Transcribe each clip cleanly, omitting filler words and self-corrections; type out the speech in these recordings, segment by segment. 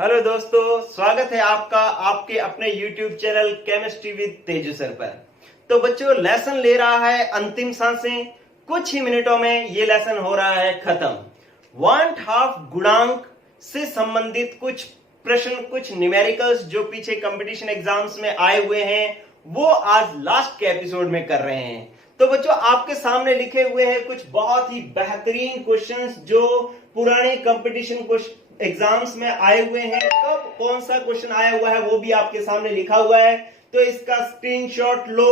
Hello दोस्तों, स्वागत है आपका आपके अपने YouTube channel chemistry with Teju sir पर। तो बच्चों, लेसन ले रहा है अंतिम सांसें। कुछ ही मिनटों में ये लेसन हो रहा है खत्म। 1/2 गुणांक से संबंधित कुछ प्रश्न, कुछ न्यूमेरिकल्स जो पीछे कंपटीशन एग्जाम्स में आए हुए हैं, वो आज लास्ट के एपिसोड में कर रहे हैं। तो बच्चों, आपके सामने लिखे हुए हैं कुछ बहुत ही बेहतरीन क्वेश्चंस जो पुराने कंपटीशन एग्जाम्स में आए हुए हैं। कब कौन सा क्वेश्चन आया हुआ है वो भी आपके सामने लिखा हुआ है। तो इसका स्क्रीनशॉट लो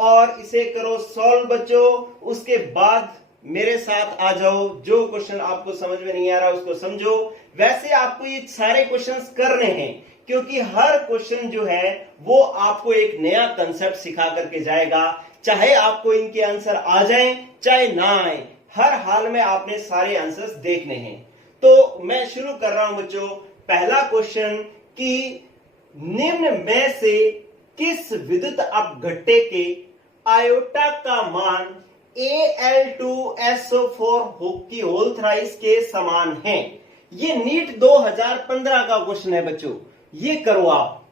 और इसे करो सॉल्व बच्चों। उसके बाद मेरे साथ आ जाओ, जो क्वेश्चन आपको समझ में नहीं आ रहा उसको समझो। वैसे आपको ये सारे क्वेश्चंस करने हैं क्योंकि हर क्वेश्चन जो है वो आपको एक नया कंसेप्ट सिखा करके जाएगा। चाहे आपको इनके आंसर आ जाएं चाहे ना आए, हर हाल में आपने सारे आंसर्स देखने हैं। तो मैं शुरू कर रहा हूं बच्चों। पहला क्वेश्चन कि निम्न में से किस विद्युत अपघट्य के आयोटा का मान Al2SO4 की होल थ्राइस के समान है। ये नीट 2015 का क्वेश्चन है बच्चों। ये करो आप।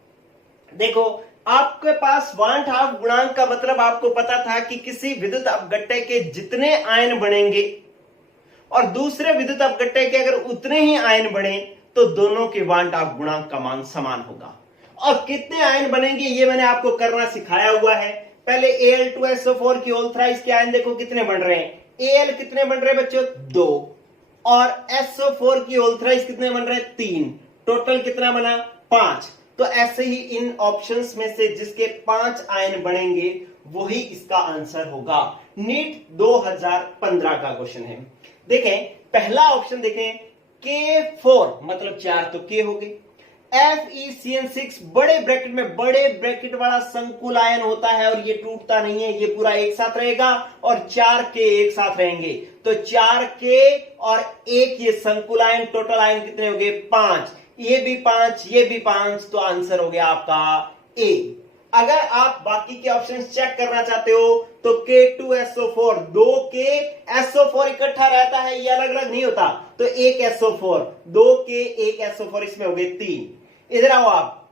देखो, आपके पास 1/2 गुणांक का मतलब आपको पता था कि किसी विद्युत अपघट्य के जितने आयन बनेंगे और दूसरे विद्युत अपघट्य के अगर उतने ही आयन बने तो दोनों के 1/2 गुणांक का मान समान होगा। और कितने आयन बनेंगे ये मैंने आपको करना सिखाया हुआ है। पहले Al2SO4 की होल थ्राइस के आयन देखो कितने बन रहे हैं। Al कितने बन रहे हैं बच्चों? 2। और SO4 की होल थ्राइस कितने बन रहे हैं? 3। टोटल कितना बना? 5। तो ऐसे ही इन ऑप्शंस में से जिसके 5 आयन बनेंगे वही इसका आंसर होगा। नीट 2015 का क्वेश्चन है। देखें, पहला ऑप्शन देखें, K4 मतलब 4 तो K हो गए। FeCN6 बड़े ब्रैकेट में, बड़े ब्रैकेट वाला संकुल आयन होता है और ये टूटता नहीं है, ये पूरा एक साथ रहेगा और 4K एक साथ रहेंगे। तो 4K और 1 ये संकुल आयन, टोटल आयन कितने हो गए? 5। ये भी 5, ये भी 5, तो आंसर हो गया आपका A। अगर आप बाकी के ऑप्शंस चेक करना चाहते हो तो K2SO4, 2K SO4 इकट्ठा रहता है, ये अलग अलग नहीं होता। तो 1 SO4, 2K 1 SO4, इसमें हो गए 3। इधर आओ आप।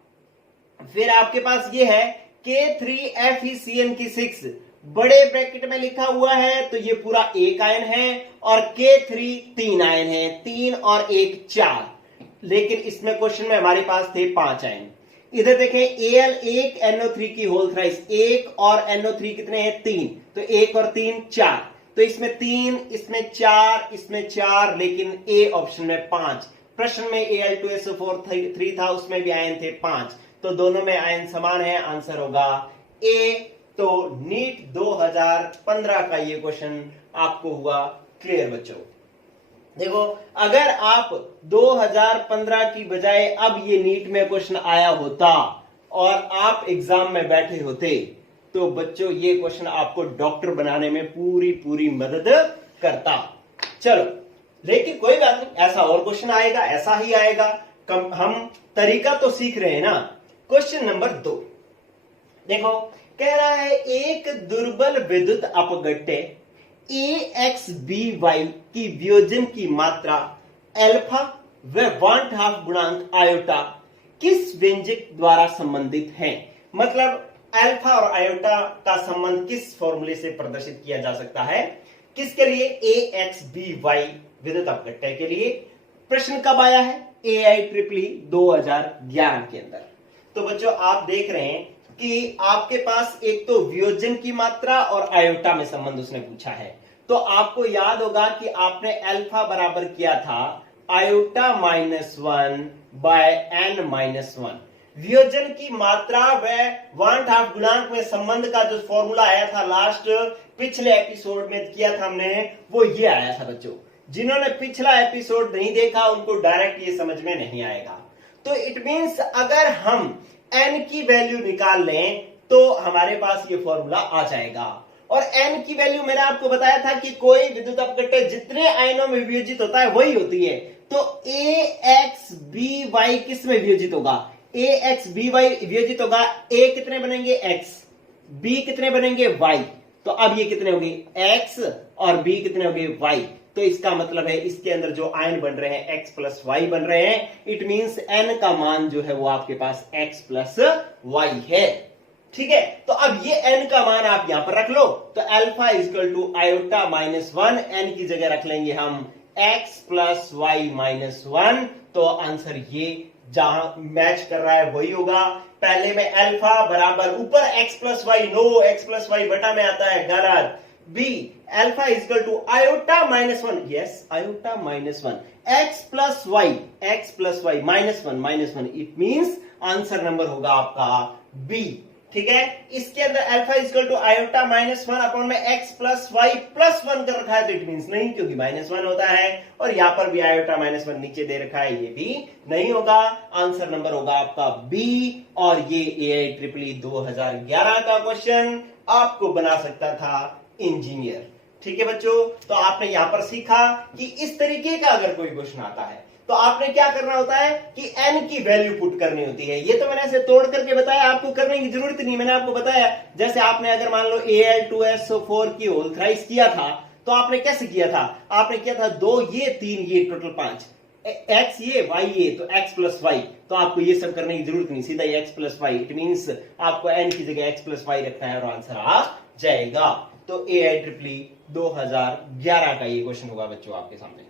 फिर आपके पास ये है K3FeCN6, बड़े ब्रैकेट में लिखा हुआ है तो ये पूरा एक आयन है और K3 3 आयन है, 3 और 1 4। लेकिन इसमें क्वेश्चन में हमारे पास थे 5 आयन। इधर देखें, Al1 NO3 की होल थ्राइस, 1 और NO3 कितने हैं? 3। तो 1 और 3 4। तो इसमें 3, इसमें 4, इसमें 4, लेकिन A ऑप्शन में 5। प्रश्न में Al2SO4 3 था, उसमें भी आयन थे 5। तो दोनों में आयन समान है, आंसर होगा A। तो नीट 2015 का ये क्वेश्चन आपको हुआ क्लियर बच्चों। देखो, अगर आप 2015 की बजाय अब ये नीट में क्वेश्चन आया होता और आप एग्जाम में बैठे होते तो बच्चों ये क्वेश्चन आपको डॉक्टर बनाने में पूरी मदद करता। चलो, लेकिन कोई बात नहीं, ऐसा और क्वेश्चन आएगा, ऐसा ही आएगा। हम तरीका तो सीख रहे हैं ना। क्वेश्चन नंबर 2 देखो, कह रहा है एक दुर्बल विद्युत अपघट्य AXBY की वियोजन की मात्रा अल्फा व 1/2 गुणांक आयोटा किस व्यंजक द्वारा संबंधित है। मतलब अल्फा और आयोटा का संबंध किस फॉर्मूले से प्रदर्शित किया जा सकता है? किसके लिए? AXBY विद्युत अपघट्य के लिए। प्रश्न कब आया है? AIEEE 2011 के अंदर। तो बच्चों, आप देख रहे हैं कि आपके पास एक तो वियोजन की मात्रा और आयोटा में संबंध उसने पूछा है। तो आपको याद होगा कि आपने अल्फा बराबर किया था आयोटा -1 बाय n-1। वियोजन की मात्रा व 1/2 गुणांक में संबंध का जो फॉर्मूला आया था लास्ट पिछले एपिसोड में किया था हमने, वो ये आया था बच्चों। जिन्होंने पिछला एपिसोड नहीं देखा उनको डायरेक्ट ये समझ में नहीं आएगा। तो इट मींस अगर हम n की वैल्यू निकाल लें तो हमारे पास ये फॉर्मूला आ जाएगा। और n की वैल्यू मैंने आपको बताया था कि कोई विद्युत अपघट्य जितने आयनों में वियोजित होता है वही होती है। तो AXBY किस में वियोजित होगा? AXBY वियोजित होगा, A कितने बनेंगे? X, B कितने बनेंगे? Y। तो अब ये कितने होंगे? X और B कितने होंगे? Y। तो इसका मतलब है इसके अंदर जो आयन बन रहे हैं x प्लस वाई बन रहे हैं, इट मींस n का मान जो है वो आपके पास x प्लस वाई है। ठीक है, तो अब ये n का मान आप यहां पर रख लो, तो alpha equal to iota minus 1, n की जगह रख लेंगे हम x प्लस वाई माइनस 1, तो आंसर ये जहां मैच कर रहा है वही होगा। पहले में अल्फा बराबर ऊपर x plus y, no x plus y बटा में आता है, गलत। B alpha equal to iota minus 1, yes iota minus 1, x plus y minus 1, it means answer number होगा आपका बी। ठीक है, इसके अंदर alpha equal to iota minus 1 upon में x प्लस वाई प्लस 1 कर रखा है, तो इट मींस नहीं, क्योंकि माइनस 1 होता है, और यहां पर भी आयोटा माइनस 1 नीचे दे रखा है, ये भी नहीं होगा। आंसर नंबर होगा आपका बी, और ये AIEEE 2011 का क्वेश्चन आपको बना सकता था इंजीनियर। ठीक है बच्चों, तो आपने यहां पर सीखा कि इस तरीके का अगर कोई क्वेश्चन आता है तो आपने क्या करना होता है कि n की वैल्यू पुट करनी होती है। ये तो मैंने ऐसे तोड़ करके बताया, आपको करने की जरूरत नहीं, मैंने आपको बताया। जैसे आपने अगर मान लो Al2SO4 की होल थ्राइस किया था, तो आपने कैसे किया था, आपने किया था 2 ये 3 ये टोटल 5, x ये y ये, तो x प्लस वाई, तो आपको ये सब करने की जरूरत नहीं, सीधा x plus y, it means आपको n की जगह x प्लस वाई रखना है और आंसर आ जाएगा। तो AIEEE 2011 का ये क्वेश्चन होगा बच्चों आपके सामने।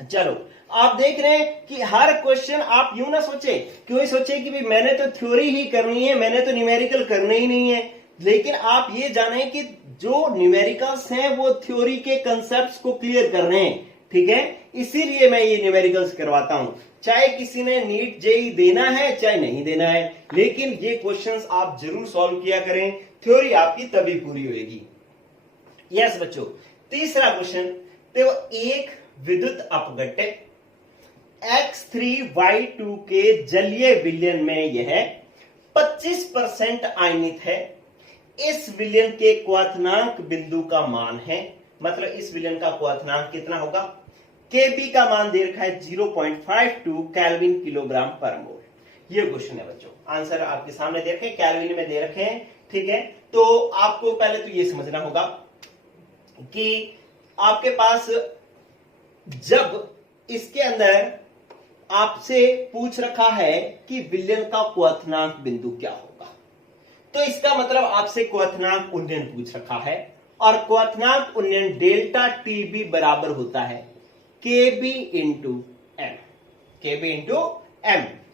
चलो, आप देख रहे हैं कि हर क्वेश्चन आप यूं ना सोचे, क्यों सोचे कि भाई मैंने तो थ्योरी ही करनी है, मैंने तो न्यूमेरिकल करने ही नहीं है, लेकिन आप ये जाने कि जो न्यूमेरिकल्स हैं वो थ्योरी के कंसेप्ट्स को क्लियर कर रहे हैं। ठीक है, इसीलिए मैं ये न्यूमेरिकल्स करवाता हूं, चाहे किसी ने नीट जेई देना है चाहे नहीं देना है, लेकिन ये क्वेश्चंस आप जरूर सॉल्व किया करें, थ्योरी आपकी तभी पूरी होगी। यस बच्चों, तीसरा क्वेश्चन, तो एक विद्युत अपघट्य X3Y2 के जलीय विलयन में यह 25% आयनित है। इस विलयन के क्वथनांक बिंदु का मान है, मतलब इस विलयन का क्वथनांक कितना होगा, Kb का मान दे रखा है 0.52 केल्विन किलोग्राम पर मोल। ये क्वेश्चन है बच्चों, आंसर आपके सामने दे रखे, केल्विन में दे रखे हैं। ठीक है, तो आपको पहले तो ये समझना होगा कि आपके पास जब इसके अंदर आपसे पूछ रखा है कि विलयन का क्वथनांक बिंदु क्या होगा, तो इसका मतलब आपसे क्वथनांक उन्नयन पूछ रखा है, और क्वथनांक उन्नयन डेल्टा टीबी बराबर होता है केबी इंटू एम।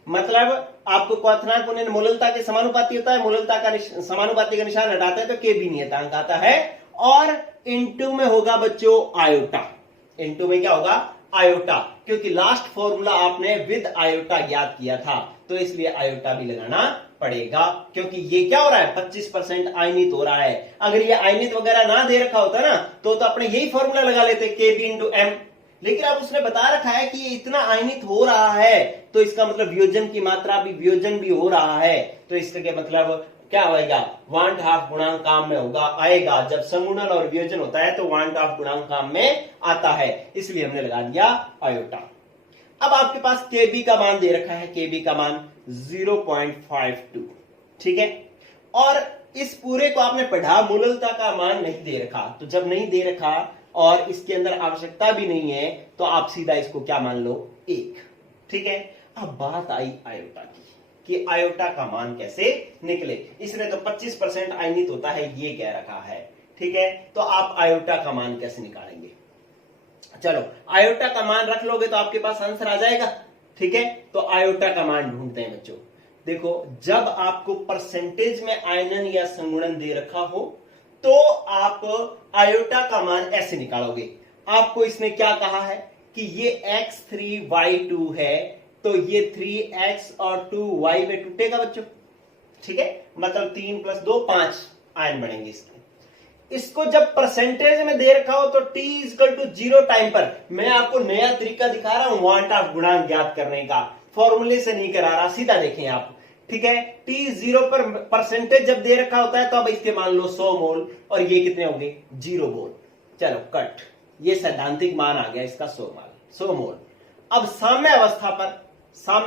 मतलब आपको क्वथनांक उन्नयन मूललता के समानुपाती होता है, मूललता का समानुपाती का निशान हटाते हैं तो केबी नियतांक आता है, और इंटू में होगा बच्चों आयोटा, इंटू में क्या होगा आयोटा, क्योंकि लास्ट फॉर्मूला आपने विद आयोटा याद किया था, तो इसलिए आयोटा भी लगाना पड़ेगा, क्योंकि ये क्या हो रहा है 25% आयनित हो रहा है। अगर ये आयनित वगैरह ना दे रखा होता ना तो अपने यही फॉर्मूला लगा लेते Kb इंटू एम, लेकिन अब उसने बता रखा है कि ये इतना आयनित हो रहा है, तो इसका मतलब वियोजन की मात्रा भी, वियोजन भी हो रहा है, तो इसका मतलब क्या होगा, 1/2 गुणांक काम में होगा, आएगा। जब संगुणन और वियोजन होता है तो 1/2 गुणांक काम में आता है, इसलिए हमने लगा दिया आयोटा। अब आपके पास Kb का मान दे रखा है, Kb का मान 0.52। ठीक है, और इस पूरे को आपने पढ़ा, मूललता का मान नहीं दे रखा, तो जब नहीं दे रखा और इसके अंदर आवश्यकता भी नहीं है, तो आप सीधा इसको क्या मान लो 1। ठीक है, अब बात आई आयोटा की कि आयोटा का मान कैसे निकले। इसने तो 25% आयनित होता है ये कह रखा है। ठीक है, तो आप आयोटा का मान कैसे निकालेंगे, चलो आयोटा का मान रख लोगे तो आपके पास आंसर आ जाएगा। ठीक है, तो आयोटा का मान ढूंढते हैं बच्चों। देखो, जब आपको परसेंटेज में आयनन या संगुणन दे रखा हो तो आप आयोटा का मान ऐसे निकालोगे। आपको इसने क्या कहा है कि ये X3Y2 है, तो ये 3x और 2y में टूटेगा बच्चों। ठीक है, मतलब 3 + 2 5 आयन बनेंगे इसके। इसको जब परसेंटेज में दे रखा हो तो t = 0 टाइम पर, मैं आपको नया तरीका दिखा रहा हूं 1/2 गुणांक ज्ञात करने का, फॉर्मूले से नहीं करा रहा, सीधा देखें आप। ठीक है, t 0 पर परसेंटेज जब दे रखा होता है तो अब इसके मान लो 100 मोल, और ये कितने होंगे 0 मोल। चलो कट, ये सैद्धांतिक मान आ गया इसका 100 मोल। अब साम्य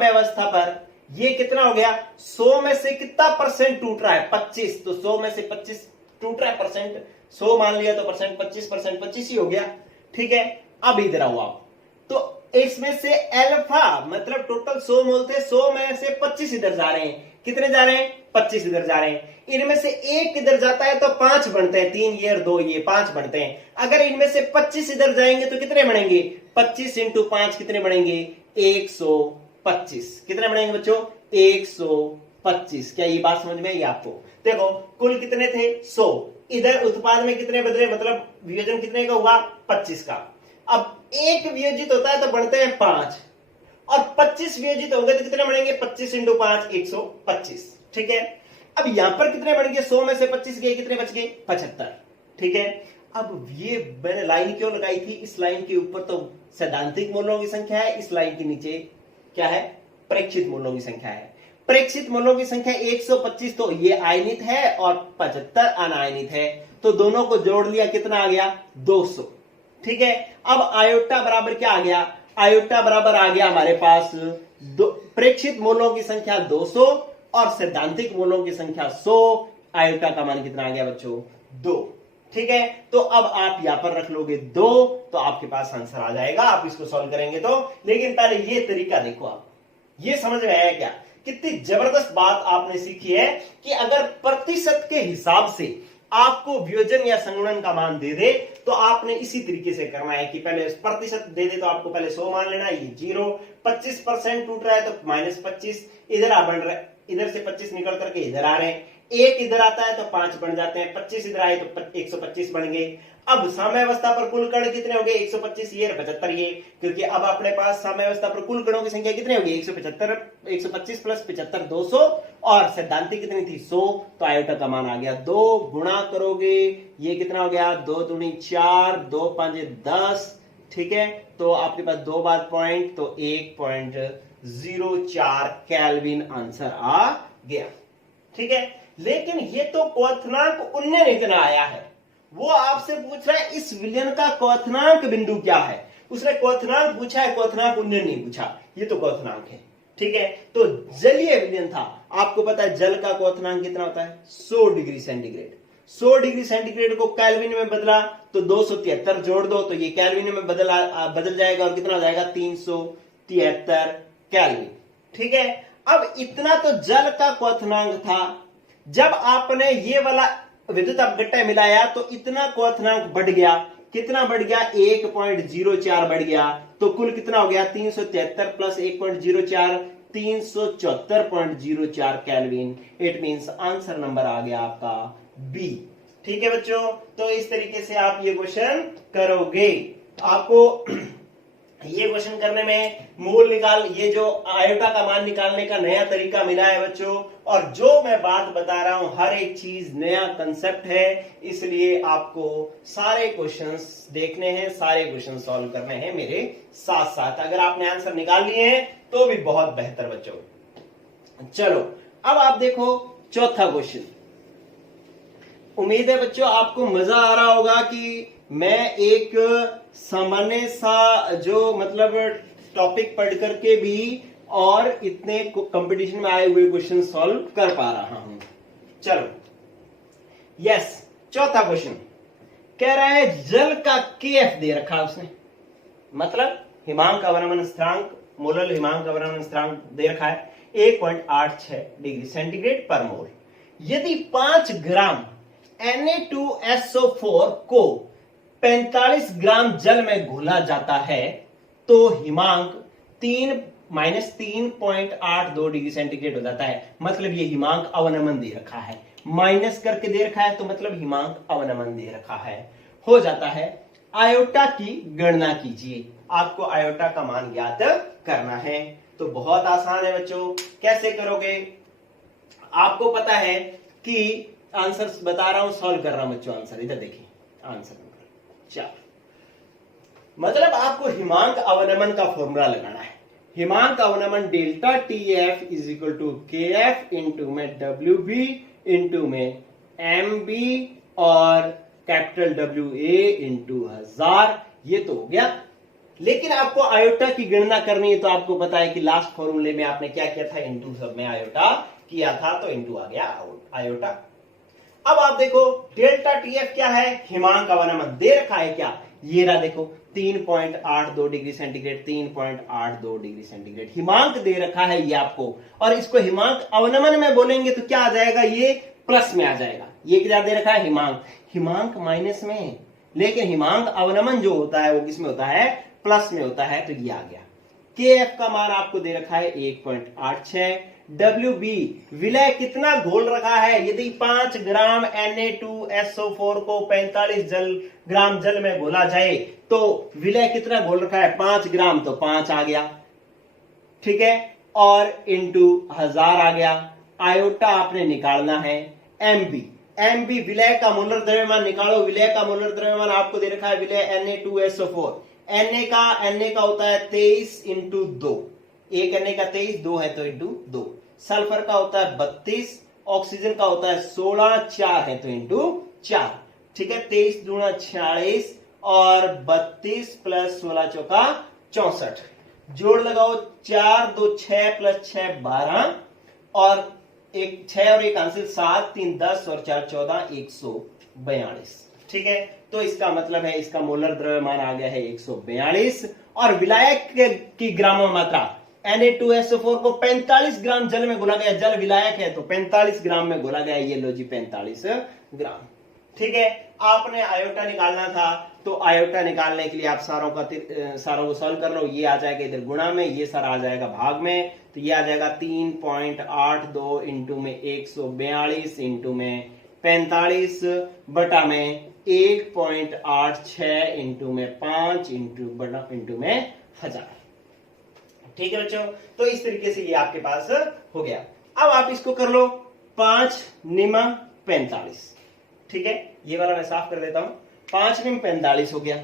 अवस्था पर ये कितना हो गया, 100 में से कितना परसेंट टूट रहा है 25, तो 100 में से 25 टूट रहा है परसेंट, 100 मान लिया तो परसेंट 25% 25 ही हो गया। ठीक है, अब इधर आओ आप, तो इसमें से अल्फा मतलब टोटल 100 मोल थे, 100 में से 25 इधर जा रहे हैं, कितने जा रहे हैं, 25 इधर जा रहे हैं। इनमें से एक इधर जाता है तो 5 बनते हैं, 3 ये और 2 ये, 5 बनते हैं। अगर इनमें से 25 इधर जाएंगे तो कितने बनेंगे, 25 इंटू 5 कितने बनेंगे, 125। कितने बनेंगे बच्चों, 125। क्या ये बात समझ में आई आपको? देखो कुल कितने थे, 100, इधर उत्पाद में कितने बदले, मतलब वियोजन कितने का हुआ, 25 का। अब एक वियोजित होता है तो बढ़ते हैं 5, और 25 वियोजित होंगे तो कितने बनेंगे, 25 इंटू 5 125। ठीक है, अब यहां पर कितने बन गए, 100 में से 25 गए, कितने बच गए, 75। ठीक है, अब ये मैंने लाइन क्यों लगाई थी, इस लाइन के ऊपर तो सैद्धांतिक मूल्यों की संख्या है, इस लाइन के नीचे क्या है, प्रेक्षित मूल्यों की संख्या है। प्रेक्षित मूल्यों की संख्या 125 तो ये आयनित है और 75 अनायनित है, तो दोनों को जोड़ लिया, कितना आ गया, 200। ठीक है, अब आयोटा बराबर क्या आ गया, आयोटा बराबर आ गया हमारे पास प्रेक्षित मूल्यों की संख्या 200 और सैद्धांतिक मूल्यों की संख्या 100। आयोटा का मान कितना आ गया बच्चों, 2। ठीक है, तो अब आप यहां पर रख लोगे 2, तो आपके पास आंसर आ जाएगा, आप इसको सॉल्व करेंगे तो। लेकिन पहले ये तरीका देखो, आप ये समझ में आया क्या, कितनी जबरदस्त बात आपने सीखी है कि अगर प्रतिशत के हिसाब से आपको वियोजन या संगुणन का मान दे दे तो आपने इसी तरीके से करना है कि पहले प्रतिशत दे दे तो आपको पहले 100 मान लेना, ये 0, 25% टूट रहा है तो -25, इधर आ बढ़ रहा है, इधर से 25 निकल करके इधर आ रहे हैं, एक इधर आता है तो 5 बन जाते हैं, 25 इधर आए तो 125 बन गए। अब साम्यावस्था पर कुल कण कितने हो गए, 125 ये 75 ये, क्योंकि अब अपने पास साम्यावस्था पर कुल कणों की संख्या कितनी होगी, 175, 125 प्लस 75 200, और सैद्धांतिक कितनी थी 100, तो आयोटा का मान आ गया 2। गुणा करोगे ये कितना हो गया, 2 दूनी 4, 2 5 10। ठीक है, तो आपके पास 2 बाद पॉइंट, तो 1.04 केल्विन आंसर आ गया। ठीक है, लेकिन ये तो क्वथनांक उन्नयन इतना आया है, वो आपसे पूछ रहा है इस विलयन का क्वथनांक बिंदु क्या है। उसने क्वथनांक पूछा है, क्वथनांक उन्नयन नहीं पूछा, ये तो क्वथनांक है। ठीक है, तो जलीय विलयन था, आपको पता है जल का क्वथनांक कितना होता है, 100 डिग्री सेंटीग्रेड। 100 डिग्री सेंटीग्रेड को केल्विन में बदला तो 273 जोड़ दो तो ये केल्विन में बदल जाएगा और कितना हो जाएगा, 373 केल्विन। ठीक है, अब इतना तो जल का क्वथनांक था, जब आपने ये वाला विद्युत अपघट्य मिलाया तो इतना क्वथनांक बढ़ गया, कितना बढ़ गया, 1.04 बढ़ गया, तो कुल कितना हो गया, 373 plus 1.04, 374.04 kelvin. It means answer number आ गया आपका बी। ठीक है बच्चों, तो इस तरीके से आप ये क्वेश्चन करोगे। आपको ये क्वेश्चन करने में मूल ये जो आयोटा का मान निकालने का नया तरीका मिला है बच्चों, और जो मैं बात बता रहा हूं हर एक चीज नया कंसेप्ट है, इसलिए आपको सारे क्वेश्चंस देखने हैं, सारे क्वेश्चन सॉल्व करने हैं मेरे साथ साथ। अगर आपने आंसर निकाल लिए हैं तो भी बहुत बेहतर बच्चों। चलो अब आप देखो चौथा क्वेश्चन। उम्मीद है बच्चों आपको मजा आ रहा होगा कि मैं एक सामान्य सा जो मतलब टॉपिक पढ़ करके भी और इतने कंपटीशन में आए हुए क्वेश्चन सॉल्व कर पा रहा हूं। चलो यस, चौथा क्वेश्चन कह रहा है जल का केएफ दे रखा है उसने, मतलब हिमांक अवनमन स्थिरांक, मोलल हिमांक अवनमन स्थिरांक दे रखा है 1.86 डिग्री सेंटीग्रेड पर मोल। यदि 5 ग्राम Na2SO4 को 45 ग्राम जल में घोला जाता है तो हिमांक 3-3.82 डिग्री सेंटीग्रेड हो जाता है। मतलब ये हिमांक अवनमन दे रखा है, माइनस करके दे रखा है तो मतलब हिमांक अवनमन दे रखा है, हो जाता है। आयोटा की गणना कीजिए, आपको आयोटा का मान ज्ञात करना है। तो बहुत आसान है बच्चों, कैसे करोगे, आपको पता है कि आंसर बता रहा हूं, सॉल्व कर रहा हूं बच्चों। आंसर इधर देखिए, आंसर नंबर 4, मतलब आपको हिमांक अवनमन का फॉर्मूला लगाना है। हिमांक अवनमन delta TF is equal to KF into में डब्ल्यू बी इंटू में एम बी और कैपिटल डब्ल्यू ए इंटू 1000, ये तो हो गया। लेकिन आपको आयोटा की गणना करनी है, तो आपको पता है कि लास्ट फॉर्मूले में आपने क्या किया था, इंटू सब में आयोटा किया था, तो इंटू आ गया आयोटा। अब आप देखो डेल्टा टीएफ क्या है, हिमांक अवनमन दे रखा है क्या, ये रहा देखो 3.82 डिग्री सेंटीग्रेड, 3.82 डिग्री सेंटीग्रेड हिमांक दे रखा है ये आपको। और इसको हिमांक अवनमन में बोलेंगे तो क्या आ जाएगा, ये प्लस में आ जाएगा। ये क्या दे रखा है, हिमांक, हिमांक माइनस में, लेकिन हिमांक अवनमन जो होता है वो किसमें होता है, प्लस में होता है। तो ये आ गया। के एफ का मान आपको दे रखा है 1.86। WB विलय कितना घोल रखा है, यदि 5 ग्राम Na2SO4 को 45 ग्राम जल में घोला जाए तो विलय कितना घोल रखा है, 5 ग्राम, तो 5 आ गया, ठीक है, और इंटू 1000 आ गया। आयोटा आपने निकालना है। MB विलय का मोलर द्रव्यमान निकालो। विलय का मोलर द्रव्यमान आपको दे रखा है, विलय Na2SO4, Na का होता है 23 इंटू 2, एक Na का 23, 2 है तो इंटू 2। सल्फर का होता है 32, ऑक्सीजन का होता है 16, 4 है तो इंटू 4, ठीक है। 23 दूना 46 और 32 प्लस 16 चौका 64, जोड़ लगाओ, 4 2 6 प्लस 6 12 और एक 6 और एक आंसर 7 3 10 और 4 14, 142, ठीक है। तो इसका मतलब है इसका मोलर द्रव्यमान आ गया है 142। और विलायक की ग्राम मात्रा, Na2SO4 को 45 ग्राम जल में घोला गया, जल विलायक है तो 45 ग्राम में घोला गया, ये लो जी 45 ग्राम, ठीक है। आपने आयोटा निकालना था तो आयोटा निकालने के लिए आप सारों को सॉल्व कर लो। ये आ जाएगा इधर गुणा में, ये सारा आ जाएगा भाग में, तो ये आ जाएगा 3.82 इंटू में 142 इंटू में 45 बटा में 1.86 इंटू में 5 इंटू में 1000, ठीक है बच्चों। तो इस तरीके से ये आपके पास हो गया। अब आप इसको कर लो 5 निमा 45, ठीक है, ये वाला मैं साफ कर देता हूं। 5 निम 45 हो गया।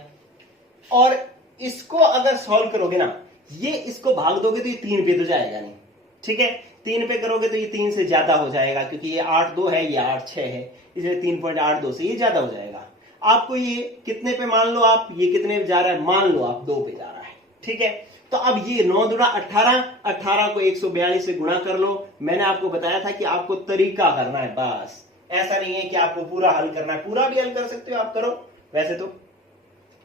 और इसको अगर सॉल्व करोगे ना, ये इसको भाग दोगे तो ये 3 पे तो जाएगा नहीं, ठीक है। 3 पे करोगे तो ये 3 से ज्यादा हो जाएगा, क्योंकि ये 8 2 है, ये 8 6 है, इसलिए 3.82 से ये ज्यादा हो जाएगा। आपको ये कितने पे मान लो आप, ये कितने पे जा रहा है, मान लो आप 2 पे जा रहा है, ठीक है। तो अब ये 9 दूना 18, 18 को 142 से गुणा कर लो। मैंने आपको बताया था कि आपको तरीका करना है, बस ऐसा नहीं है कि आपको पूरा हल करना है, पूरा भी हल कर सकते हो आप, करो वैसे तो।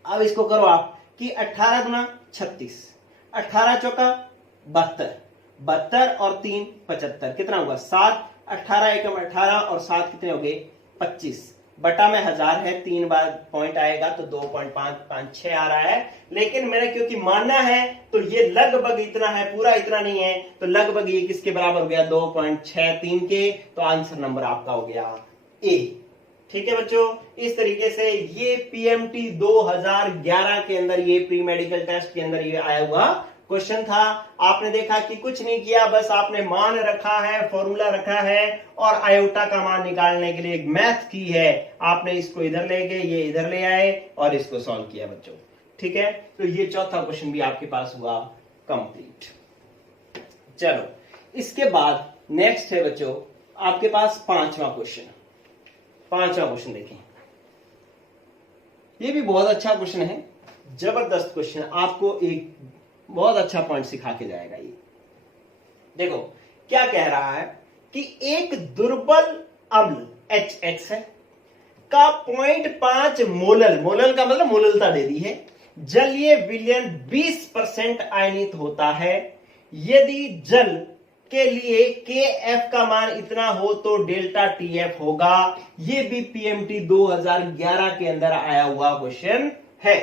अब इसको करो आप कि 18 दूना 36, 18 चौका 72, 72 और 3 75, कितना होगा 7, 18 एकम 18 और 7 कितने हो गए 25, बटा में 1000 है, 3 बार पॉइंट आएगा तो 2.556 आ रहा है। लेकिन मेरा क्योंकि मानना है तो ये लगभग इतना है, पूरा इतना नहीं है, तो लगभग ये किसके बराबर हो गया 2.63 के, तो आंसर नंबर आपका हो गया ए, ठीक है बच्चों। इस तरीके से ये पीएमटी 2011 के अंदर, ये प्री मेडिकल टेस्ट के अंदर ये आया हुआ क्वेश्चन था। आपने देखा कि कुछ नहीं किया, बस आपने मान रखा है, फॉर्मूला रखा है और आयोटा का मान निकालने के लिए एक मैथ की है। आपने इसको इधर ले गए, ये इधर ले आए और इसको सॉल्व किया बच्चों, ठीक है। तो ये चौथा क्वेश्चन भी आपके पास हुआ कंप्लीट। चलो इसके बाद नेक्स्ट है बच्चों आपके पास पांचवा क्वेश्चन। पांचवा क्वेश्चन देखें, ये भी बहुत अच्छा क्वेश्चन है, जबरदस्त क्वेश्चन, आपको एक बहुत अच्छा पॉइंट सिखा के जाएगा ये। देखो क्या कह रहा है कि एक दुर्बल अम्ल HX है का 0.5 मोलल, मोलल का मतलब मोललता दे दी है, जलीय विलयन 20% आयनित होता है। यदि जल के लिए KF का मान इतना हो तो डेल्टा TF होगा। ये भी PMT 2011 के अंदर आया हुआ क्वेश्चन है,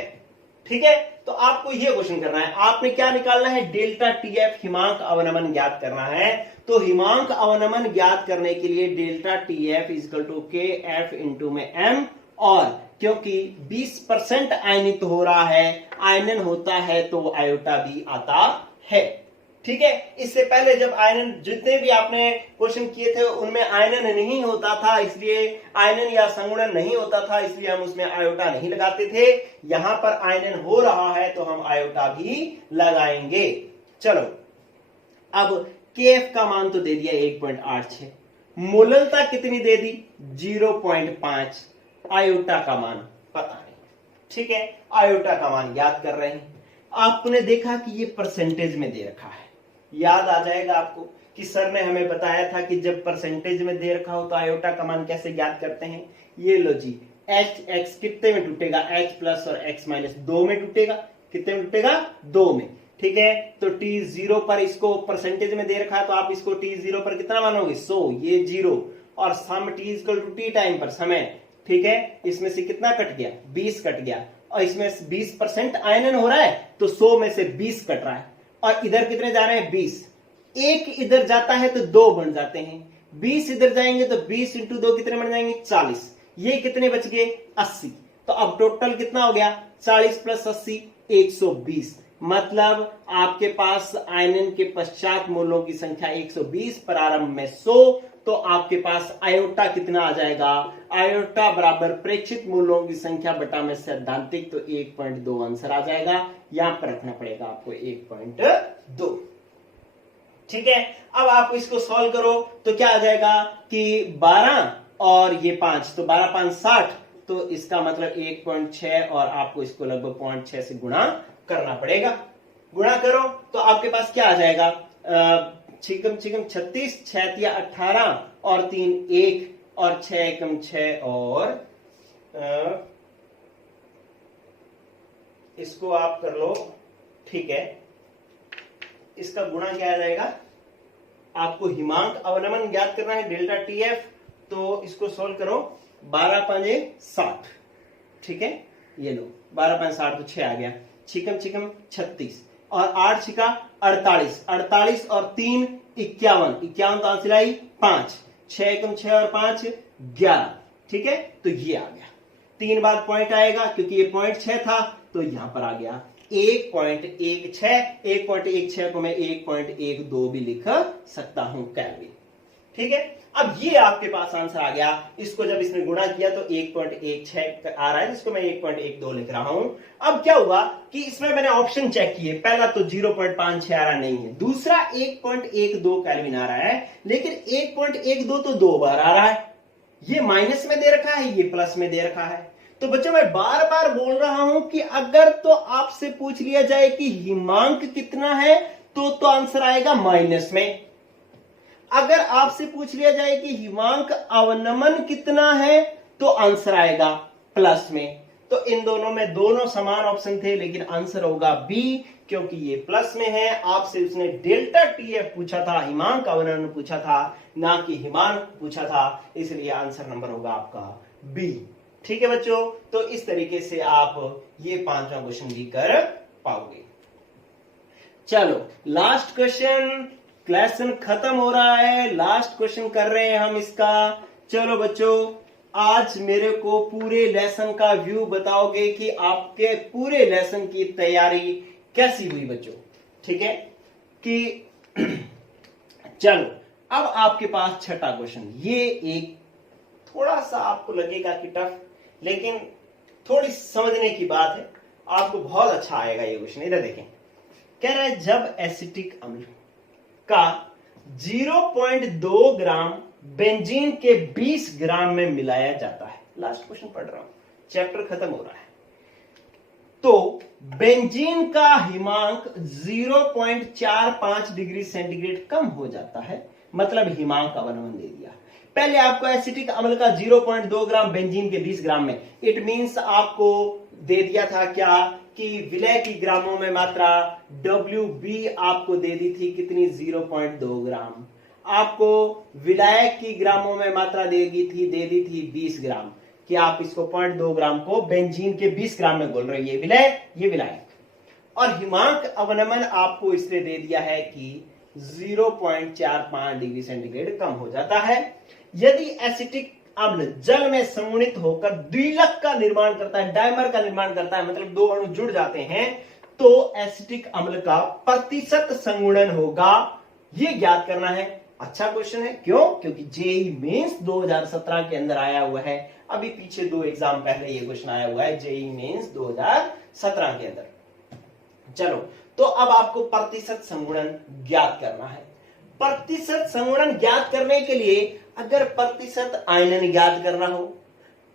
ठीक है। तो आपको यह क्वेश्चन करना है, आपने क्या निकालना है, डेल्टा TF हिमांक अवनमन ज्ञात करना है। तो हिमांक अवनमन ज्ञात करने के लिए delta TF equal to KF into में M, और क्योंकि 20% आयनित हो रहा है, आयनन होता है तो आयोटा भी आता है, ठीक है। इससे पहले जब आयनन, जितने भी आपने क्वेश्चन किए थे उनमें आयनन नहीं होता था, इसलिए आयनन या संगुणन नहीं होता था, इसलिए हम उसमें आयोटा नहीं लगाते थे। यहां पर आयनन हो रहा है तो हम आयोटा भी लगाएंगे। चलो अब केएफ का मान तो दे दिया 1.86, मोललता कितनी दे दी 0.5, आयोटा का मान पता नहीं, ठीक है। आयोटा का मान याद कर रहे हैं। आपने देखा कि ये परसेंटेज में दे रखा है, याद आ जाएगा आपको कि सर ने हमें बताया था कि जब परसेंटेज में दे रखा हो तो आयोटा का मान कैसे ज्ञात करते हैं। ये लो जी एच एक्स कितने में टूटेगा, एच प्लस और एक्स माइनस 2 में टूटेगा। कितने में टूटेगा, 2 में। ठीक है, तो टी जीरो पर इसको परसेंटेज में दे रखा है, तो आप इसको टी जीरो पर कितना मानोगे, 100, ये 0, और सम T equal to T time पर समय। ठीक है, इसमें से कितना कट गया, 20 कट गया, और इसमें 20% आयनन हो रहा है, तो 100 में से 20 कट रहा है, और इधर कितने जा रहे हैं, 20। एक इधर जाता है तो 2 बन जाते हैं, 20 इधर जाएंगे तो 20 इंटू 2 कितने बन जाएंगे, 40। ये कितने बच गए, 80। तो अब टोटल कितना हो गया, 40 प्लस 80 120। मतलब आपके पास आयनन के पश्चात मोलों की संख्या 120, प्रारंभ में 100, तो आपके पास आयोटा कितना आ जाएगा, आयोटा बराबर प्रेक्षित मूल्यों की संख्या बटा में सैद्धांतिक, तो 1.2 आंसर आ जाएगा। यहां पर रखना पड़ेगा आपको 1.2। ठीक है, अब आप इसको सॉल्व करो तो क्या आ जाएगा कि 12 और ये 5, तो 12 5 60, तो इसका मतलब 1.6, और आपको इसको लगभग 0.6 से गुणा करना पड़ेगा। गुणा करो तो आपके पास क्या आ जाएगा, छिकम 36, 6 या 18, और 3 1, और 6 एकम 6, और इसको आप कर लो। ठीक है, इसका गुणा क्या आ जाएगा, आपको हिमांक अवनमन ज्ञात करना है, डेल्टा टीएफ, तो इसको सोल्व करो। 12 5 60, ठीक है, ये लो 12 5 60, तो 6 आ गया, छिकम 36, और 8 छिका 48, 48 और 3 51, 51 तो आंसर आई 5, 6 एकम 6 और 5 11। ठीक है, तो ये आ गया। 3 बाद पॉइंट आएगा, क्योंकि ये 0.6 था, तो यहां पर आ गया 1.16। 1.16 को मैं 1.12 भी लिख सकता हूं केल्विन। ठीक है, अब ये आपके पास आंसर आ गया। इसको जब इसने गुणा किया तो 1.16 आ रहा है, जिसको मैं 1.12 लिख रहा हूं। अब क्या हुआ कि इसमें मैंने ऑप्शन चेक किए, पहला तो 0.56 आ रहा नहीं है, दूसरा 1.12 केल्विन आ रहा है, लेकिन 1.12 तो 2 बार आ रहा है। ये माइनस में दे रखा है, ये प्लस में दे रखा है। तो बच्चों मैं बार बार बोल रहा हूं कि अगर तो आपसे पूछ लिया जाए कि हिमांक कितना है, तो आंसर आएगा माइनस में। अगर आपसे पूछ लिया जाए कि हिमांक अवनमन कितना है, तो आंसर आएगा प्लस में। तो इन दोनों में दोनों समान ऑप्शन थे, लेकिन आंसर होगा बी, क्योंकि ये प्लस में है। आपसे उसने डेल्टा टीएफ पूछा था, हिमांक अवनमन पूछा था, ना कि हिमांक पूछा था, इसलिए आंसर नंबर होगा आपका बी। ठीक है बच्चों, तो इस तरीके से आप ये 5वां क्वेश्चन भी कर पाओगे। चलो लास्ट क्वेश्चन खत्म हो रहा है, लास्ट क्वेश्चन कर रहे हैं हम इसका। चलो बच्चों, आज मेरे को पूरे लेसन का व्यू बताओगे कि आपके पूरे लेसन की तैयारी कैसी हुई बच्चों। ठीक है कि चलो अब आपके पास छठा क्वेश्चन, ये एक थोड़ा सा आपको लगेगा कि टफ, लेकिन थोड़ी समझने की बात है, आपको बहुत अच्छा आएगा ये क्वेश्चन। इधर देखें, कह रहा है जब एसिटिक अम्ल का 0.2 ग्राम बेंजीन के 20 ग्राम में मिलाया जाता है। लास्ट क्वेश्चन पढ़ रहा हूं, चैप्टर खत्म हो रहा है। तो बेंजीन का हिमांक 0.45 डिग्री सेंटीग्रेड कम हो जाता है, मतलब हिमांक अवनमन दे दिया। पहले आपको एसिटिक अम्ल का 0.2 ग्राम बेंजीन के 20 ग्राम में, इट मींस आपको दे दिया था क्या कि विलय की ग्रामों में मात्रा WB आपको दे दी थी कितनी, 0.2 ग्राम। आपको विलायक की ग्रामों में मात्रा दे दी थी 20 ग्राम, कि आप इसको 0.2 ग्राम को बेंजीन के 20 ग्राम में बोल रहे हैं, ये विलय ये विलायक। और हिमांक अवनमन आपको इसलिए दे दिया है कि 0.45 डिग्री सेंटीग्रेड कम हो जाता है। यदि एसिटिक अम्ल जल में संगुणित होकर द्विलक का निर्माण करता है, डायमर का निर्माण करता है, मतलब 2 अणु जुड़ जाते हैं, तो एसिटिक अम्ल का प्रतिशत संगुणन होगा, ये ज्ञात करना है। अच्छा क्वेश्चन है, क्यों? क्योंकि जेईई मेंस 2017 के अंदर आया हुआ है। अभी पीछे 2 एग्जाम पहले ये क्वेश्चन आया हुआ है जेईई मेंस 2017 के अंदर। चलो, तो अब आपको प्रतिशत संगुणन ज्ञात करना है। प्रतिशत संगुणन ज्ञात करने के लिए अगर प्रतिशत आयनन ज्ञात करना हो,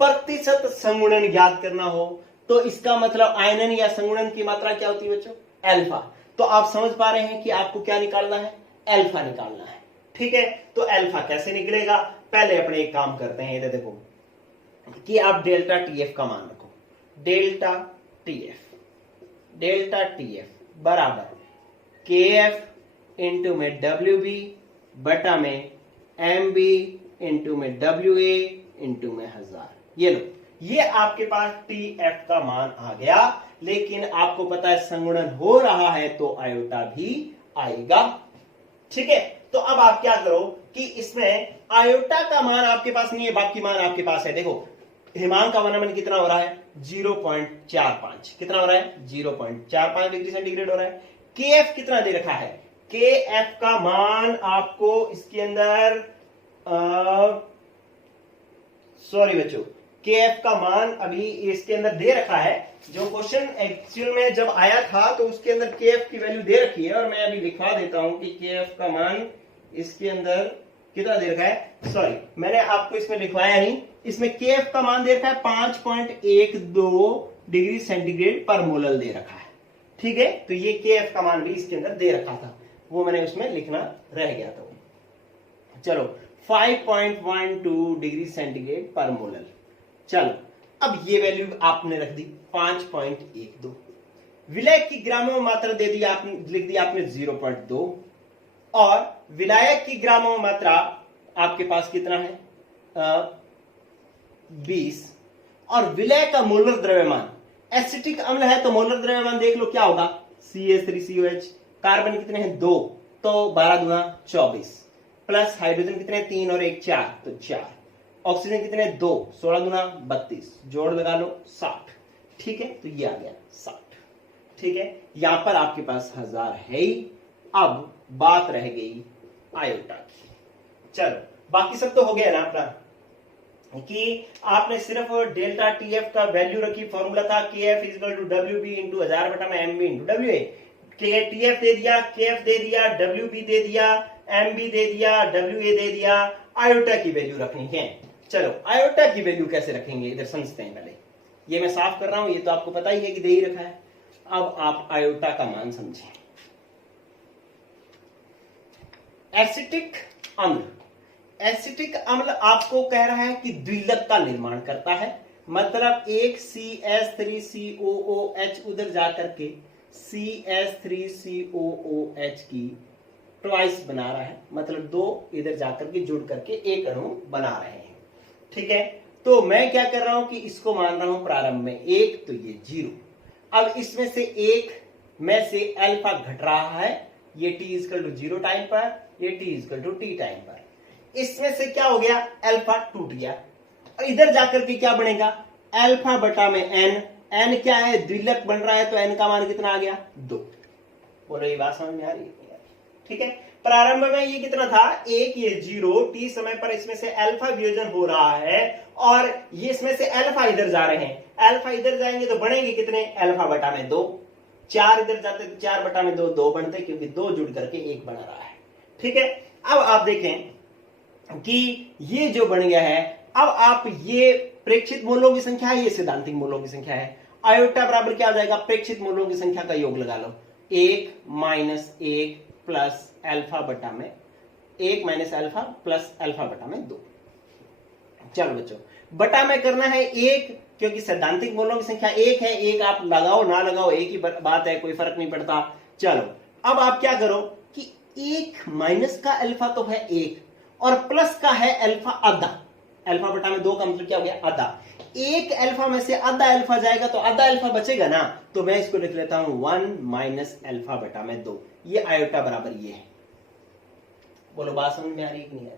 प्रतिशत संगुणन ज्ञात करना हो, तो इसका मतलब आयनन या संगुणन की मात्रा क्या होती है बच्चों, अल्फा। तो आप समझ पा रहे हैं कि आपको क्या निकालना है, अल्फा निकालना है। ठीक है, तो अल्फा कैसे निकलेगा, पहले अपने एक काम करते हैं। इधर देखो, कि आप डेल्टा टीएफ का मान रखो। डेल्टा टीएफ बराबर के एफ इंटू में डब्ल्यू बी बटा में एम बी इंटू में डब्ल्यू ए इंटू में 1000। ये लो, ये आपके पास टीएफ का मान आ गया। लेकिन आपको पता है संगुणन हो रहा है तो आयोटा भी आएगा। ठीक है, तो अब आप क्या करो कि इसमें आयोटा का मान आपके पास नहीं है, बाकी मान आपके पास है। देखो हिमांक का वनमन कितना हो रहा है 0.45, कितना हो रहा है 0.45 डिग्री सेंटीग्रेड हो रहा है। के एफ कितना दे रखा है, के एफ का मान आपको इसके अंदर सॉरी बच्चों, के एफ का मान अभी इसके अंदर दे रखा है। जो क्वेश्चन एक्चुअल में जब आया था तो उसके अंदर के एफ की वैल्यू दे रखी है, और मैं अभी लिखवा देता हूं कि के एफ का मान इसके अंदर कितना दे रखा है। सॉरी, मैंने आपको इसमें लिखवाया नहीं, इसमें के एफ का मान दे रखा है 5.12 डिग्री सेंटीग्रेड पर मोलल दे रखा है। ठीक है, तो ये के एफ का मान भी इसके अंदर दे रखा था, वो मैंने उसमें लिखना रह गया था। चलो 5.12 डिग्री सेंटीग्रेड पर मोलल। चलो अब ये वैल्यू आपने रख दी 5.12। विलय की ग्रामों मात्रा दे दी आपने, लिख दी आपने 0.2, और विलायक की ग्रामों मात्रा आपके पास कितना है 20, और विलय का मोलर द्रव्यमान, एसिटिक अम्ल है तो मोलर द्रव्यमान देख लो क्या होगा CH3COH। कार्बन कितने हैं 2, तो 12 दूना 24, प्लस हाइड्रोजन कितने 3 और 1 4, तो 4। ऑक्सीजन कितने 2, 16 दूना 32, जोड़ लगा लो 60। ठीक है, तो ये आ गया 60। ठीक है, यहां पर आपके पास 1000 है ही। अब बात रह गई आयोटा की। चलो बाकी सब तो हो गया ना अपना, कि आपने सिर्फ डेल्टा टीएफ का वैल्यू रखी, फॉर्मूला था K F equal to W B into 1000 बटा में M B into W A. TF दे दिया, के एफ दे दिया, डब्ल्यू बी दे दिया, एम बी दे दिया, डब्ल्यू ए दे दिया। आयोटा की वैल्यू रखनी है। चलो आयोटा की वैल्यू कैसे रखेंगे, इधर समझते हैं पहले। ये मैं साफ कर रहा हूं, ये तो आपको पता ही है कि दे ही रखा है। अब आप आयोटा का मान समझें। एसिटिक अम्ल, एसिटिक अम्ल आपको कह रहा है कि द्विलक का निर्माण करता है, मतलब एक CH3COOH उधर जाकर के CH3COOH की ट्वाइस बना रहा है, मतलब 2 इधर जाकर के जुड़ करके एक अणु बना रहे हैं। ठीक है, तो मैं क्या कर रहा हूं कि इसको मान रहा हूं प्रारंभ में 1, तो ये 0। अब इसमें से एक में से अल्फा घट रहा है, ये t इक्वल टू 0 टाइम पर, ये t equal to t time पर। इसमें से क्या हो गया, अल्फा टूट गया, और इधर जाकर के क्या बनेगा अल्फा बटा में n। n क्या है, द्विलक बन रहा है, तो n का मान कितना आ गया 2। बोलो ये बात समझ में आ रही है? ठीक है, प्रारंभ में ये कितना था 1, ये 0, t समय पर इसमें से अल्फा वियोजन हो रहा है, और ये इसमें से अल्फा इधर जा रहे हैं। अल्फा इधर जाएंगे तो बढ़ेंगे कितने, अल्फा बटा में 2। 4 इधर जाते तो 4 बटा में 2, 2 बनते, क्योंकि 2 जुड़ करके 1 बना रहा है। ठीक है, अब आप देखें कि ये जो बन गया है, अब आप ये प्रेक्षित मूलों की संख्या है, ये सिद्धांतिक मूलों की संख्या है। आयोटा बराबर क्या हो जाएगा, प्रेक्षित मूलों की संख्या का योग लगा लो, 1 माइनस 1 प्लस अल्फा बटा में 1 माइनस अल्फा प्लस अल्फा बटा में 2। चलो बच्चों, बटा में करना है 1, क्योंकि सैद्धांतिक मूलों की संख्या 1 है। 1 आप लगाओ ना लगाओ एक ही बात है, कोई फर्क नहीं पड़ता। चलो अब आप क्या करो कि 1 माइनस का अल्फा तो है 1, और प्लस का है अल्फा आधा। अल्फा बटा में 2 का मतलब क्या हो गया, आधा। 1 अल्फा में से आधा अल्फा जाएगा तो आधा अल्फा बचेगा ना, तो मैं इसको लिख लेता हूं 1 माइनस अल्फा बटा में 2। ये आयोटा बराबर ये है। बोलो बात समझ में आ रही है कि नहीं आ रही?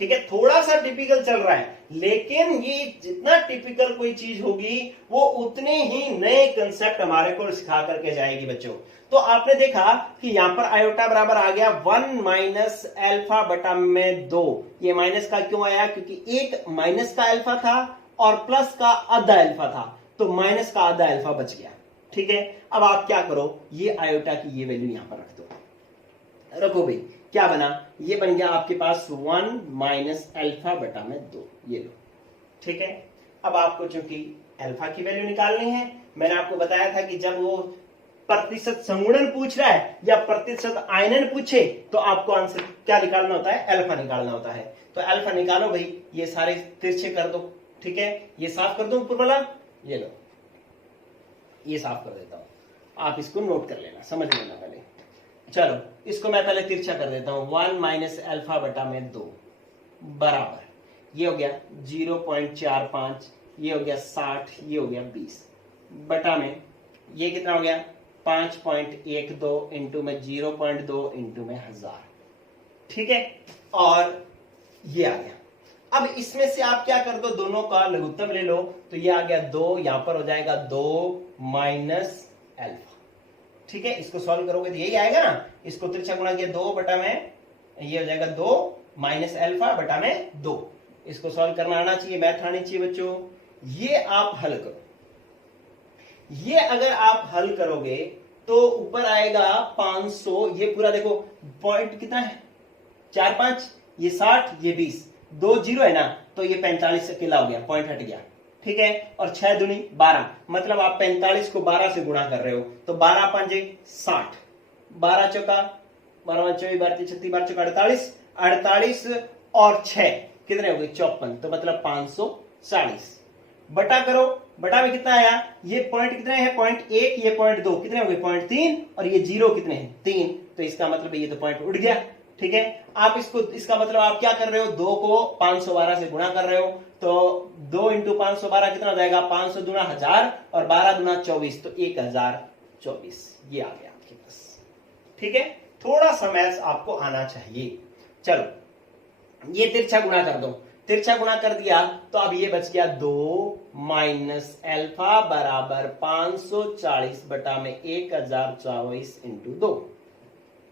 ठीक है, थोड़ा सा टिपिकल चल रहा है, लेकिन ये जितना टिपिकल कोई चीज होगी वो उतने ही नए कंसेप्ट हमारे को सिखा करके जाएगी बच्चों। तो आपने देखा कि यहां पर आयोटा बराबर आ गया 1 माइनस अल्फा बटा में 2। ये माइनस का क्यों आया, क्योंकि एक माइनस का अल्फा था और प्लस का आधा अल्फा था, तो माइनस का आधा अल्फा बच गया। ठीक है, अब आप क्या करो, ये आयोटा की ये वैल्यू यहां पर रख दो। रखो भाई, क्या बना, ये बन गया आपके पास 1 माइनस अल्फा बटा में 2। ये लो। ठीक है, अब आपको चूंकि अल्फा की वैल्यू निकालनी है, मैंने आपको बताया था कि जब वो प्रतिशत संगुणन पूछ रहा है या प्रतिशत आयनन पूछे तो आपको आंसर क्या निकालना होता है, अल्फा निकालना होता है। तो अल्फा निकालो भाई, ये सारे तिरछे कर दो। ठीक है, ये साफ कर दूं ऊपर वाला, ये लो, ये साफ कर देता हूं, आप इसको नोट कर लेना, समझ लेना पहले। चलो इसको मैं पहले तिरछा कर देता हूं, 1 माइनस अल्फा बटा में 2 बराबर, ये हो गया 0.45, ये हो गया 60, ये हो गया 20 बटा में ये कितना हो गया 5.12 इंटू में 0.2 इंटू में 1000, ठीक है, और ये आ गया। अब इसमें से आप क्या कर दो, दोनों का लघुत्तम ले लो, तो ये आ गया 2, यहां पर हो जाएगा 2 माइनस अल्फा, ठीक है, इसको सॉल्व करोगे तो यही आएगा ना, इसको तिरछा गुणा किया 2 बटा में, ये हो जाएगा 2 माइनस अल्फा बटा में 2, इसको सॉल्व करना आना चाहिए, मैथ आनी चाहिए बच्चों। ये आप हल करो, ये अगर आप हल करोगे तो ऊपर आएगा 500, ये पूरा देखो पॉइंट कितना है 4 5, ये 60, ये 20, 2 0 है ना, तो ये 45 अकेला हो गया, पॉइंट हट गया, ठीक है, और 6 दूनी 12, मतलब आप 45 को 12 से गुणा कर रहे हो, तो 12 5 60, 12 चौका 12 24 12 36 12 चौका 48, 48 और 6 कितने हो गए 54, तो मतलब 540, बटा करो, बटा में कितना आया, ये पॉइंट कितने हैं 0.1, ये 0.2 कितने हो गए 0.3, और ये 0 कितने हैं 3, तो इसका मतलब ये तो पॉइंट उड़ गया, ठीक है। आप इसको, इसका मतलब आप क्या कर रहे हो, 2 को 512 से गुणा कर रहे हो, तो 2 इंटू 512 कितना हो जाएगा, 500 दुना 1000 और 12 दुना 24, तो 1024, ये आ गया आपके पास, ठीक है। थोड़ा सा मैथ्स आपको आना चाहिए। चलो ये तिरछा गुणा कर दो, तिरछा गुणा कर दिया तो अब ये बच गया 2 माइनस अल्फा बराबर 540 बटा में 1024 इंटू 2,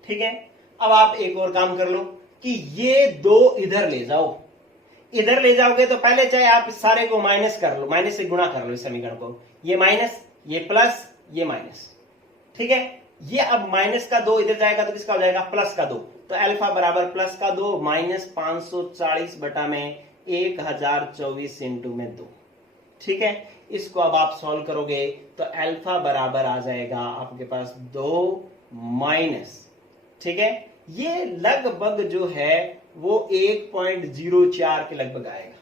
ठीक है। अब आप एक और काम कर लो कि ये 2 इधर ले जाओ, इधर ले जाओगे तो पहले चाहे आप इस सारे को माइनस कर लो, माइनस से गुणा कर लो इस समीकरण को, ये माइनस, ये प्लस, ये माइनस, ठीक है। ये अब माइनस का 2 इधर जाएगा तो किसका हो जाएगा प्लस का 2, तो अल्फा बराबर प्लस का 2 माइनस 540 बटा में 1024 इंटू में 2, ठीक है। इसको अब आप सॉल्व करोगे तो अल्फा बराबर आ जाएगा आपके पास 2 माइनस, ठीक है, ये लगभग जो है वो 1.04 के लगभग आएगा,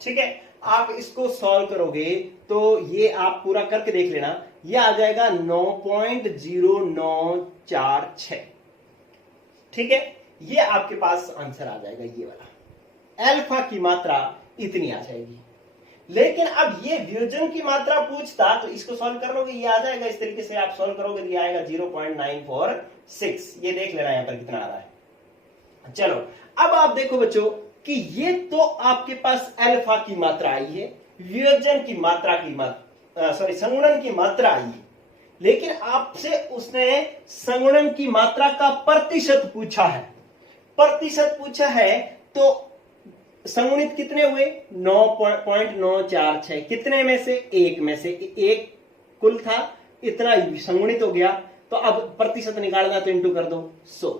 ठीक है। आप इसको सॉल्व करोगे तो ये आप पूरा करके देख लेना, ये आ जाएगा 9.0946, ठीक है, ये आपके पास आंसर आ जाएगा, ये वाला अल्फा की मात्रा इतनी आ जाएगी। लेकिन अब ये वियोजन की मात्रा पूछता तो इसको सॉल्व कर लोगे, ये आ जाएगा, इस तरीके से आप सॉल्व करोगे तो ये आएगा 0.946, ये देख लेना यहां पर कितना आ रहा है। चलो अब आप देखो बच्चों कि ये तो आपके पास अल्फा की मात्रा आई है, वियोजन की मात्रा की संगुणन की मात्रा आई है, लेकिन आपसे उसने संगुणन की मात्रा का प्रतिशत पूछा है, प्रतिशत पूछा है, तो संगुणित कितने हुए 9.946, कितने में से 1 में से 1 कुल था, इतना संगुणित हो गया, तो अब प्रतिशत निकालना तो इंटू कर दो 100,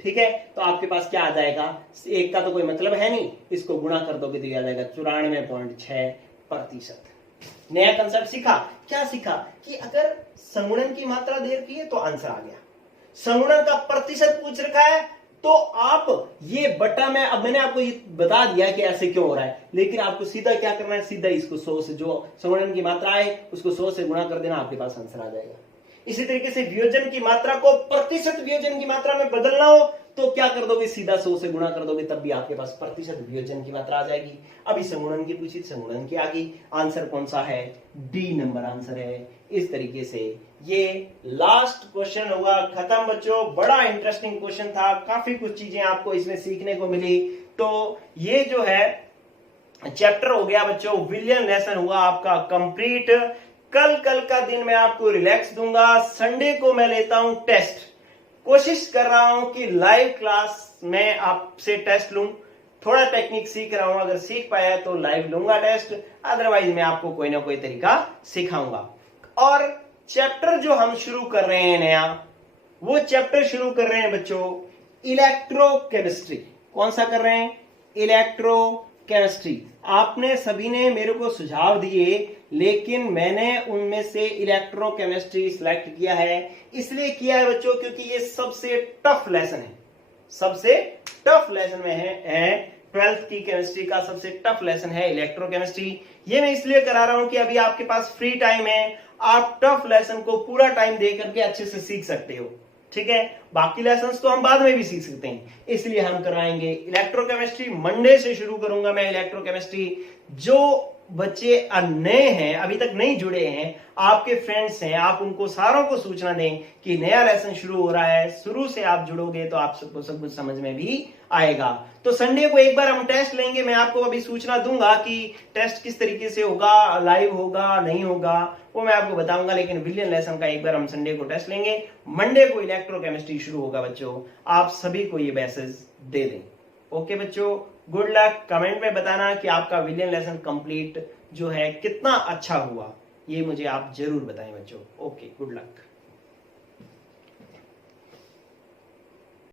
ठीक है, तो आपके पास क्या आ जाएगा, 1 का तो कोई मतलब है नहीं, इसको गुणा कर दोगे तो आ जाएगा 94.6%। नया कंसेप्ट सीखा, क्या सीखा कि अगर संगुणन की मात्रा दे रखी है तो आंसर आ गया, संगुणन का प्रतिशत पूछ रखा है तो आप ये बटा में, अब मैंने आपको ये बता दिया कि ऐसे क्यों हो रहा है, लेकिन आपको सीधा क्या करना है, सीधा इसको 100 से, जो संगुणन की मात्रा है उसको 100 से गुणा कर देना, आपके पास आंसर आ जाएगा। इसी तरीके से वियोजन की मात्रा को प्रतिशत वियोजन की मात्रा में बदलना हो तो क्या कर दोगे, सीधा 100 से गुणा कर दोगे, तब भी आपके पास प्रतिशत वियोजन की मात्रा आ जाएगी। अभी संगुणन की पूछी, संगुणन की आ गई, आंसर कौन सा है, डी नंबर आंसर है। इस तरीके से ये लास्ट क्वेश्चन हुआ खत्म बच्चों, बड़ा इंटरेस्टिंग क्वेश्चन था, काफी कुछ चीजें आपको इसमें सीखने को मिली। तो ये जो है चैप्टर हो गया बच्चों, विलियन लेसन हुआ आपका कंप्लीट। कल का दिन मैं आपको रिलैक्स दूंगा, संडे को मैं लेता हूं टेस्ट, कोशिश कर रहा हूं कि लाइव क्लास में आपसे टेस्ट लूं, थोड़ा टेक्निक सीख रहा हूं, अगर सीख पाया तो लाइव लूंगा टेस्ट, अदरवाइज मैं आपको कोई ना कोई तरीका सिखाऊंगा। और चैप्टर जो हम शुरू कर रहे हैं नया, वो चैप्टर शुरू कर रहे हैं बच्चों इलेक्ट्रोकेमिस्ट्री। कौन सा कर रहे हैं, इलेक्ट्रोकेमिस्ट्री। आपने सभी ने मेरे को सुझाव दिए, लेकिन मैंने उनमें से इलेक्ट्रोकेमिस्ट्री सिलेक्ट किया है, इसलिए किया है बच्चों क्योंकि ये सबसे टफ लेसन है, सबसे टफ लेसन में है ट्वेल्थ की केमिस्ट्री का सबसे टफ लेसन है इलेक्ट्रोकेमिस्ट्री। ये मैं इसलिए करा रहा हूं कि अभी आपके पास फ्री टाइम है, आप टफ लेसन को पूरा टाइम दे करके अच्छे से सीख सकते हो। ठीक है, बाकी लेसन्स तो हम बाद में भी सीख सकते हैं, इसलिए हम करवाएंगे इलेक्ट्रोकेमिस्ट्री। मंडे से शुरू करूंगा मैं इलेक्ट्रोकेमिस्ट्री। जो बच्चे नए हैं, अभी तक नहीं जुड़े हैं, आपके फ्रेंड्स हैं, आप उनको सारों को सूचना दें कि नया लेसन शुरू हो रहा है। शुरू से आप जुड़ोगे तो आप सबको सब कुछ समझ में भी आएगा। तो संडे को एक बार हम टेस्ट लेंगे, मैं आपको अभी सूचना दूंगा कि टेस्ट किस तरीके से होगा, लाइव होगा नहीं होगा वो मैं आपको बताऊंगा, लेकिन विलियन लेसन का एक बार हम संडे को टेस्ट लेंगे। मंडे को इलेक्ट्रोकेमिस्ट्री शुरू होगा बच्चों, आप सभी को ये मैसेज दे दें। ओके बच्चों, गुड लक। कमेंट में बताना कि आपका विलियन लेसन कंप्लीट जो है कितना अच्छा हुआ, ये मुझे आप जरूर बताएं बच्चों। Okay, good luck.